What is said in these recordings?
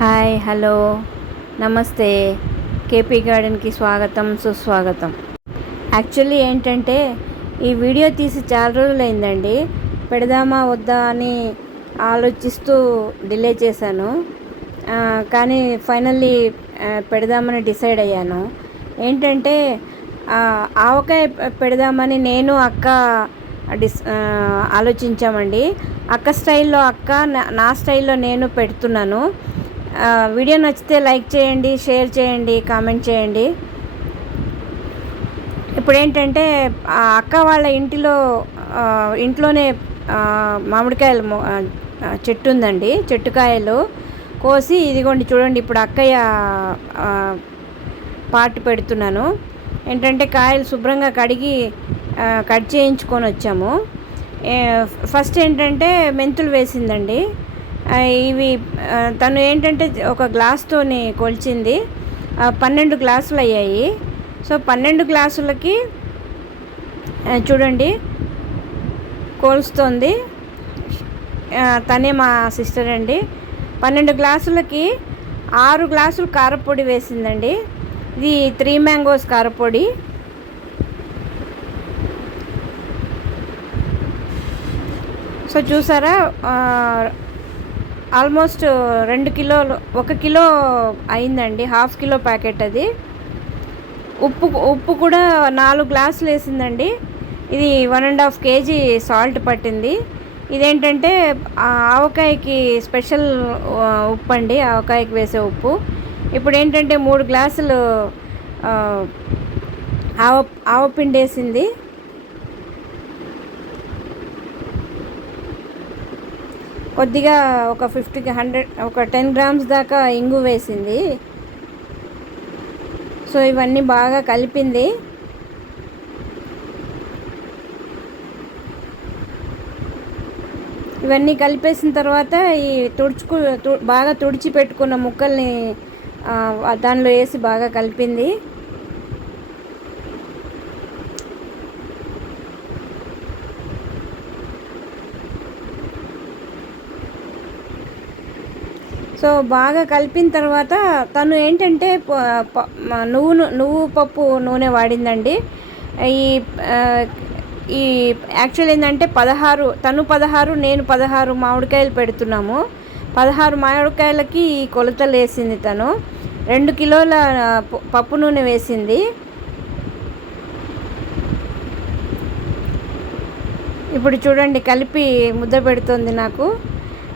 Hi hello నమస్తే. KP గార్డెన్కి స్వాగతం సుస్వాగతం. యాక్చువల్లీ ఏంటంటే ఈ వీడియో తీసి చాలా రోజులైందండి. పెడదామా వద్దా అని ఆలోచిస్తూ డిలే చేశాను. కానీ ఫైనల్లీ పెడదామని డిసైడ్ అయ్యాను. ఏంటంటే ఆవకాయ పెడదామని నేను అక్క ఆలోచించామండి. అక్క స్టైల్లో అక్క, నా స్టైల్లో నేను పెడుతున్నాను. వీడియో నచ్చితే లైక్ చేయండి, షేర్ చేయండి, కామెంట్ చేయండి. ఇప్పుడు ఏంటంటే అక్క వాళ్ళ ఇంట్లోనే మామిడికాయలు చెట్టు ఉందండి. చెట్టుకాయలు కోసి ఇదిగోండి చూడండి. ఇప్పుడు అక్కయ్య పాటు పెడుతున్నాను. ఏంటంటే కాయలు శుభ్రంగా కడిగి కట్ చేయించుకొని వచ్చాము. ఫస్ట్ ఏంటంటే మెంతులు వేసిందండి. ఇవి తను ఏంటంటే ఒక గ్లాస్తోని కొలిచింది. 12 గ్లాసులు అయ్యాయి. సో 12 గ్లాసులకి చూడండి కోలుస్తోంది. తనే మా సిస్టర్ అండి. 12 గ్లాసులకి 6 గ్లాసులు కారపొడి వేసిందండి. ఇది 3 మ్యాంగోస్ కారపొడి. సో చూసారా, ఆల్మోస్ట్ 2 కిలోలు, 1 కిలో అయిందండి. ½ కిలో ప్యాకెట్ అది. ఉప్పు కూడా 4 గ్లాసులు వేసిందండి. ఇది 1.5 కేజీ సాల్ట్ పట్టింది. ఇదేంటంటే ఆవకాయకి స్పెషల్ ఉప్పు అండి, ఆవకాయకి వేసే ఉప్పు. ఇప్పుడు ఏంటంటే 3 గ్లాసులు ఆవపిండి వేసింది. కొద్దిగా ఒక 10 గ్రామ్స్ దాకా ఇంగు వేసింది. సో ఇవన్నీ బాగా కలిపింది. ఇవన్నీ కలిపేసిన తర్వాత ఈ బాగా తుడిచి పెట్టుకున్న ముక్కల్ని దానిలో వేసి బాగా కలిపింది. సో బాగా కలిపిన తర్వాత తను ఏంటంటే నువ్వు పప్పు నూనె వాడిందండి. ఈ యాక్చువల్ ఏంటంటే 16 నేను 16 మామిడికాయలు పెడుతున్నాము. 16 మామిడికాయలకి ఈ కొలతలు వేసింది తను. 2 కిలోల పప్పు నూనె వేసింది. ఇప్పుడు చూడండి కలిపి ముద్ద పెడుతుంది నాకు.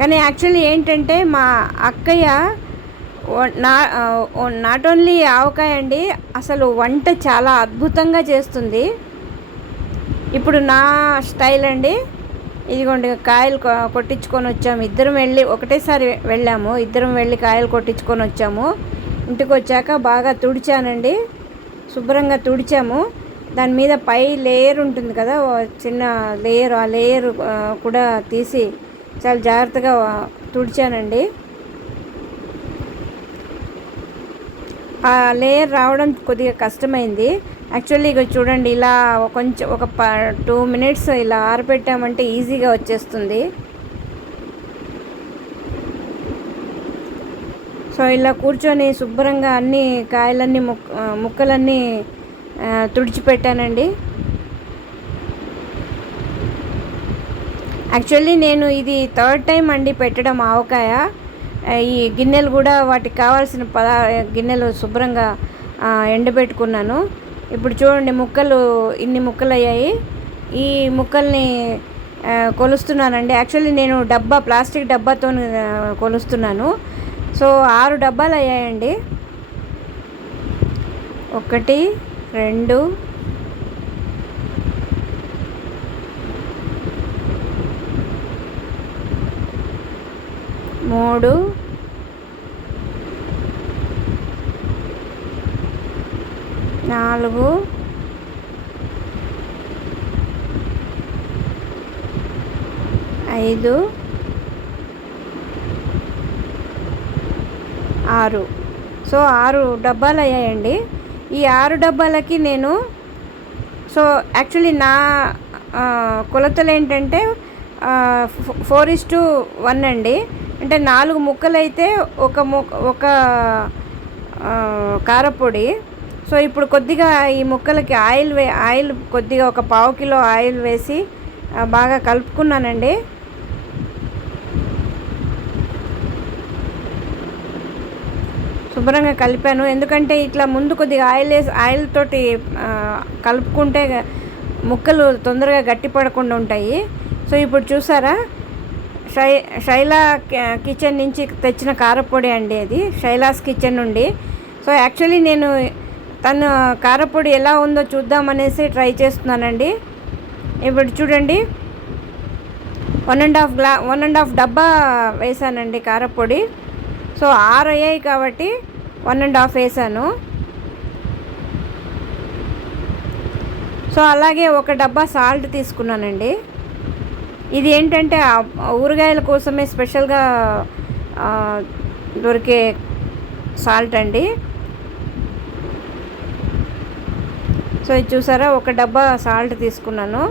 కానీ యాక్చువల్లీ ఏంటంటే మా అక్కయ్య నాట్ ఓన్లీ ఆవకాయ అండి, అసలు వంట చాలా అద్భుతంగా చేస్తుంది. ఇప్పుడు నా స్టైల్ అండి. ఇదిగోండి కాయలు కొట్టించుకొని వచ్చాము. ఒకటేసారి వెళ్ళాము. ఇద్దరం వెళ్ళి కాయలు కొట్టించుకొని వచ్చాము. ఇంటికి వచ్చాక బాగా తుడిచానండి. శుభ్రంగా తుడిచాము. దాని మీద పై లేయర్ ఉంటుంది కదా, చిన్న లేయర్, ఆ లేయర్ కూడా తీసి చాలా జాగ్రత్తగా తుడిచానండి. ఆ లేయర్ రావడం కొద్దిగా కష్టమైంది. యాక్చువల్లీ ఇక చూడండి, ఇలా కొంచెం ఒక 2 మినిట్స్ ఇలా ఆరబెట్టామంటే ఈజీగా వచ్చేస్తుంది. సో ఇలా కూర్చొని శుభ్రంగా అన్ని కాయలన్నీ ముక్కలన్నీ తుడిచిపెట్టానండి. యాక్చువల్లీ నేను ఇది 3rd టైం అండి పెట్టడం ఆవకాయ. ఈ గిన్నెలు కూడా వాటికి కావాల్సిన గిన్నెలు శుభ్రంగా ఎండబెట్టుకున్నాను. ఇప్పుడు చూడండి ఇన్ని ముక్కలు అయ్యాయి. ఈ ముక్కల్ని కొలుస్తున్నానండి. యాక్చువల్లీ నేను ప్లాస్టిక్ డబ్బాతో కొలుస్తున్నాను. సో 6 డబ్బాలు అయ్యాయండి. 1 2 3 4 5 6. సో 6 డబ్బాలు అయ్యాయండి. ఈ 6 డబ్బాలకి నేను సో యాక్చువల్లీ నా కొలతలు ఏంటంటే 4:1 అండి. అంటే 4 ముక్కలైతే ఒక కారపొడి. సో ఇప్పుడు కొద్దిగా ఈ ముక్కలకి ఆయిల్ కొద్దిగా ఒక పావు కిలో ఆయిల్ వేసి బాగా కలుపుకున్నానండి. శుభ్రంగా కలిపాను. ఎందుకంటే ఇట్లా ముందు కొద్దిగా ఆయిల్ తోటి కలుపుకుంటే ముక్కలు తొందరగా గట్టి పడకుండా ఉంటాయి. సో ఇప్పుడు చూసారా, శైలా కిచెన్ నుంచి తెచ్చిన కారపొడి అండి అది, శైలాస్ కిచెన్ నుండి. సో యాక్చువల్లీ నేను తన కారపొడి ఎలా ఉందో చూద్దామనేసి ట్రై చేస్తున్నానండి. ఇప్పుడు చూడండి, 1.5 డబ్బా వేసానండి కారపొడి. సో 6 అయ్యాయి కాబట్టి 1.5 వేసాను. సో అలాగే 1 డబ్బా సాల్ట్ తీసుకున్నానండి. ఇది ఏంటంటే ఊరగాయల కోసమే స్పెషల్గా దొరికే సాల్ట్ అండి. సో ఇది చూసారా, 1 డబ్బా సాల్ట్ తీసుకున్నాను.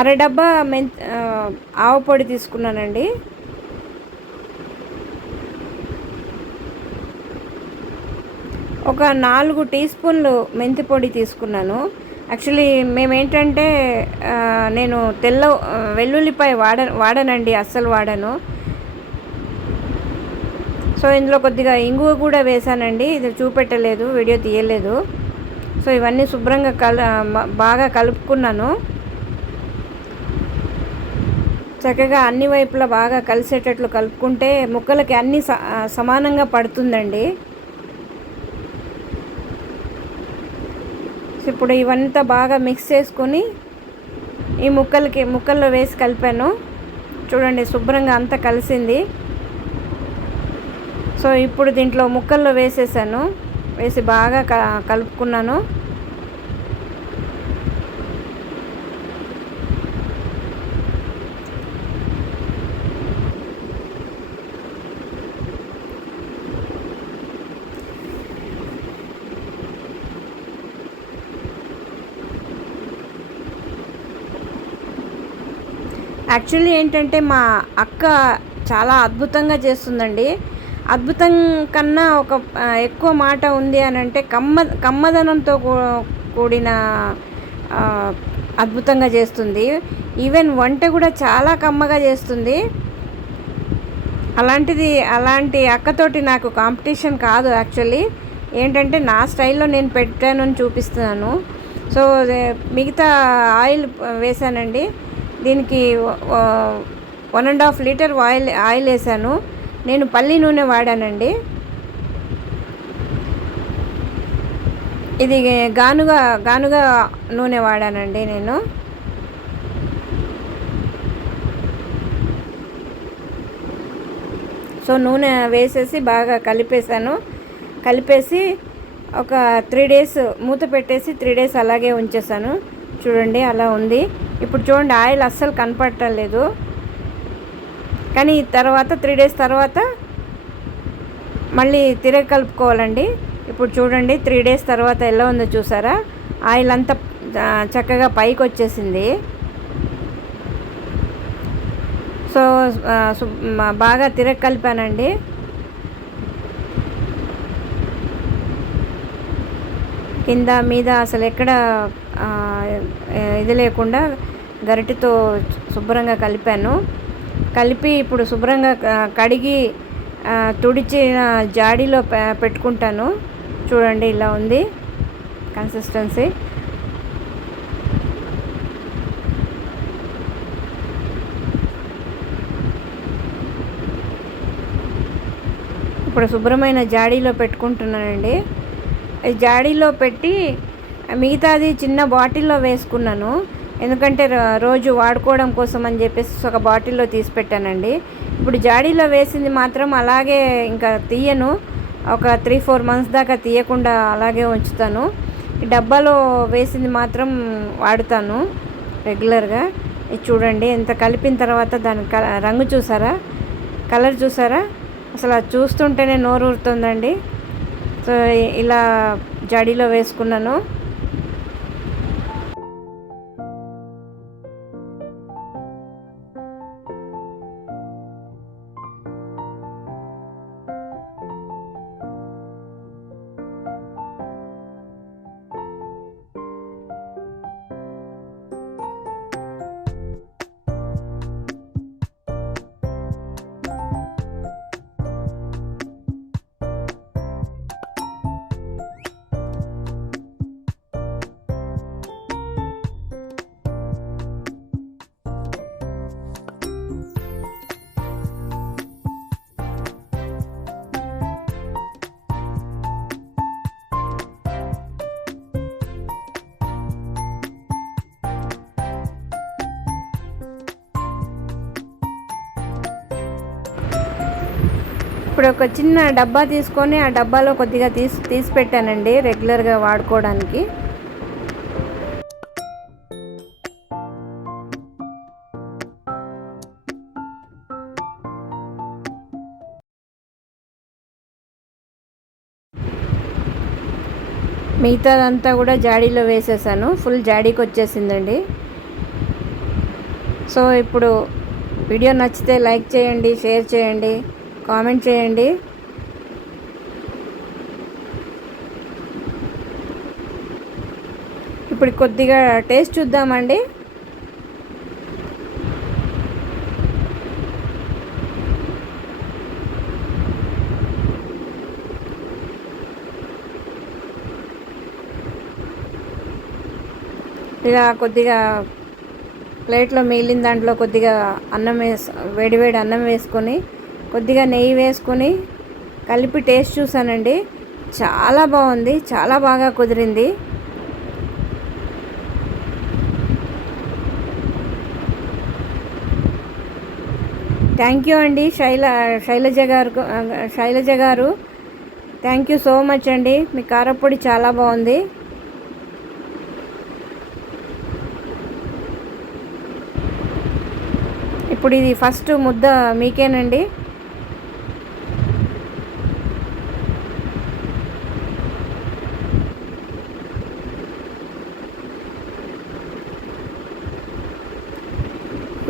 అర డబ్బా ఆవు పొడి తీసుకున్నానండి. ఒక 4 టీ స్పూన్లు మెంతి పొడి తీసుకున్నాను. యాక్చువల్లీ మేమేంటంటే నేను వెల్లుల్లిపాయ వాడనండి, అస్సలు వాడను. సో ఇందులో కొద్దిగా ఇంగువ కూడా వేసానండి, ఇది చూపెట్టలేదు, వీడియో తీయలేదు. సో ఇవన్నీ శుభ్రంగా బాగా కలుపుకున్నాను. చక్కగా అన్ని వైపులా బాగా కలిసేటట్లు కలుపుకుంటే ముక్కలకి అన్నీ సమానంగా పడుతుందండి. ఇప్పుడు ఇవంతా బాగా మిక్స్ చేసుకొని ఈ ముక్కల్లో వేసి కలిపాను. చూడండి, శుభ్రంగా అంతా కలిసింది. సో ఇప్పుడు దీంట్లో ముక్కల్లో వేసేసాను, వేసి బాగా కలుపుకున్నాను. యాక్చువల్లీ ఏంటంటే మా అక్క చాలా అద్భుతంగా చేస్తుందండి. అద్భుతం కన్నా ఎక్కువ మాట ఉంది అని అంటే కమ్మదనంతో కూడిన అద్భుతంగా చేస్తుంది. ఈవెన్ వంట కూడా చాలా కమ్మగా చేస్తుంది. అలాంటి అక్కతోటి నాకు కాంపిటీషన్ కాదు. యాక్చువల్లీ ఏంటంటే నా స్టైల్లో నేను పెట్టాను అని చూపిస్తున్నాను. సో మిగతా ఆయిల్ వేసానండి. దీనికి 1.5 లీటర్ ఆయిల్ వేసాను. నేను పల్లి నూనె వాడానండి. ఇది గానుగా నూనె వాడానండి నేను. సో నూనె వేసేసి బాగా కలిపేసి ఒక 3 డేస్ మూత పెట్టేసి 3 డేస్ అలాగే ఉంచేసాను. చూడండి అలా ఉంది. ఇప్పుడు చూడండి, ఆయిల్ అస్సలు కనపడలేదు. కానీ తర్వాత 3 డేస్ తర్వాత మళ్ళీ తిరగ కలుపుకోవాలండి. ఇప్పుడు చూడండి, 3 డేస్ తర్వాత ఎలా ఉందో చూసారా, ఆయిల్ అంతా చక్కగా పైకి వచ్చేసింది. సో బాగా తిరగ కలిపానండి. కింద మీద అసలు ఎక్కడ ఇది లేకుండా గరిటెతో శుభ్రంగా కలిపి ఇప్పుడు శుభ్రంగా కడిగి తుడిచిన జాడీలో పెట్టుకుంటాను. చూడండి ఇలా ఉంది కన్సిస్టెన్సీ. ఇప్పుడు శుభ్రమైన జాడీలో పెట్టుకుంటున్నానండి. జాడీలో పెట్టి మిగతాది చిన్న బాటిల్లో వేసుకున్నాను. ఎందుకంటే రోజు వాడుకోవడం కోసం అని చెప్పేసి ఒక బాటిల్లో తీసి పెట్టానండి. ఇప్పుడు జాడీలో వేసింది మాత్రం అలాగే ఇంకా తీయను. ఒక 3-4 మంత్స్ దాకా తీయకుండా అలాగే ఉంచుతాను. ఈ డబ్బాలో వేసింది మాత్రం వాడుతాను రెగ్యులర్గా. ఇది చూడండి, ఎంత కలిపిన తర్వాత దాని రంగు చూసారా, కలర్ చూసారా, అసలు అది చూస్తుంటేనే నోరు ఊరుతుందండి. సో ఇలా జాడీలో వేసుకున్నాను. ఇప్పుడు ఒక చిన్న డబ్బా తీసుకొని ఆ డబ్బాలో కొద్దిగా తీసి పెట్టానండి రెగ్యులర్గా వాడుకోవడానికి. మిగతాదంతా కూడా జాడీలో వేసేసాను. ఫుల్ జాడీకి వచ్చేసిందండి. సో ఇప్పుడు వీడియో నచ్చితే లైక్ చేయండి, షేర్ చేయండి, కామెంట్ చేయండి. ఇప్పుడు కొద్దిగా టేస్ట్ చూద్దామండి. ఇలా కొద్దిగా ప్లేట్లో మిగిలిన దాంట్లో కొద్దిగా అన్నం వేడివేడి అన్నం వేసుకొని కొద్దిగా నెయ్యి వేసుకొని కలిపి టేస్ట్ చూసానండి. చాలా బాగుంది, చాలా బాగా కుదిరింది. థ్యాంక్ యూ అండి శైలజ గారు థ్యాంక్ యూ సో మచ్ అండి. మీ కారపొడి చాలా బాగుంది. ఇప్పుడు ఇది ఫస్ట్ ముద్ద మీకేనండి.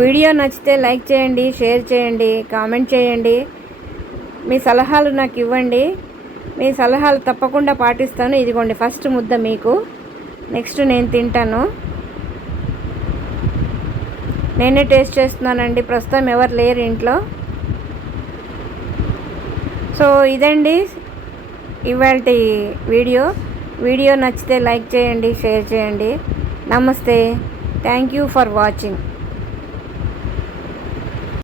వీడియో నచ్చితే లైక్ చేయండి, షేర్ చేయండి, కామెంట్ చేయండి. మీ సలహాలు నాకు ఇవ్వండి. మీ సలహాలు తప్పకుండా పాటిస్తాను. ఇదిగోండి ఫస్ట్ ముద్ద మీకు. నెక్స్ట్ నేను తింటాను. నేనే టేస్ట్ చేస్తున్నానండి. ప్రస్తుతం ఎవరు లేరు ఇంట్లో. సో ఇదండి ఇవాల్టి వీడియో నచ్చితే లైక్ చేయండి, షేర్ చేయండి. నమస్తే. Thank you for watching.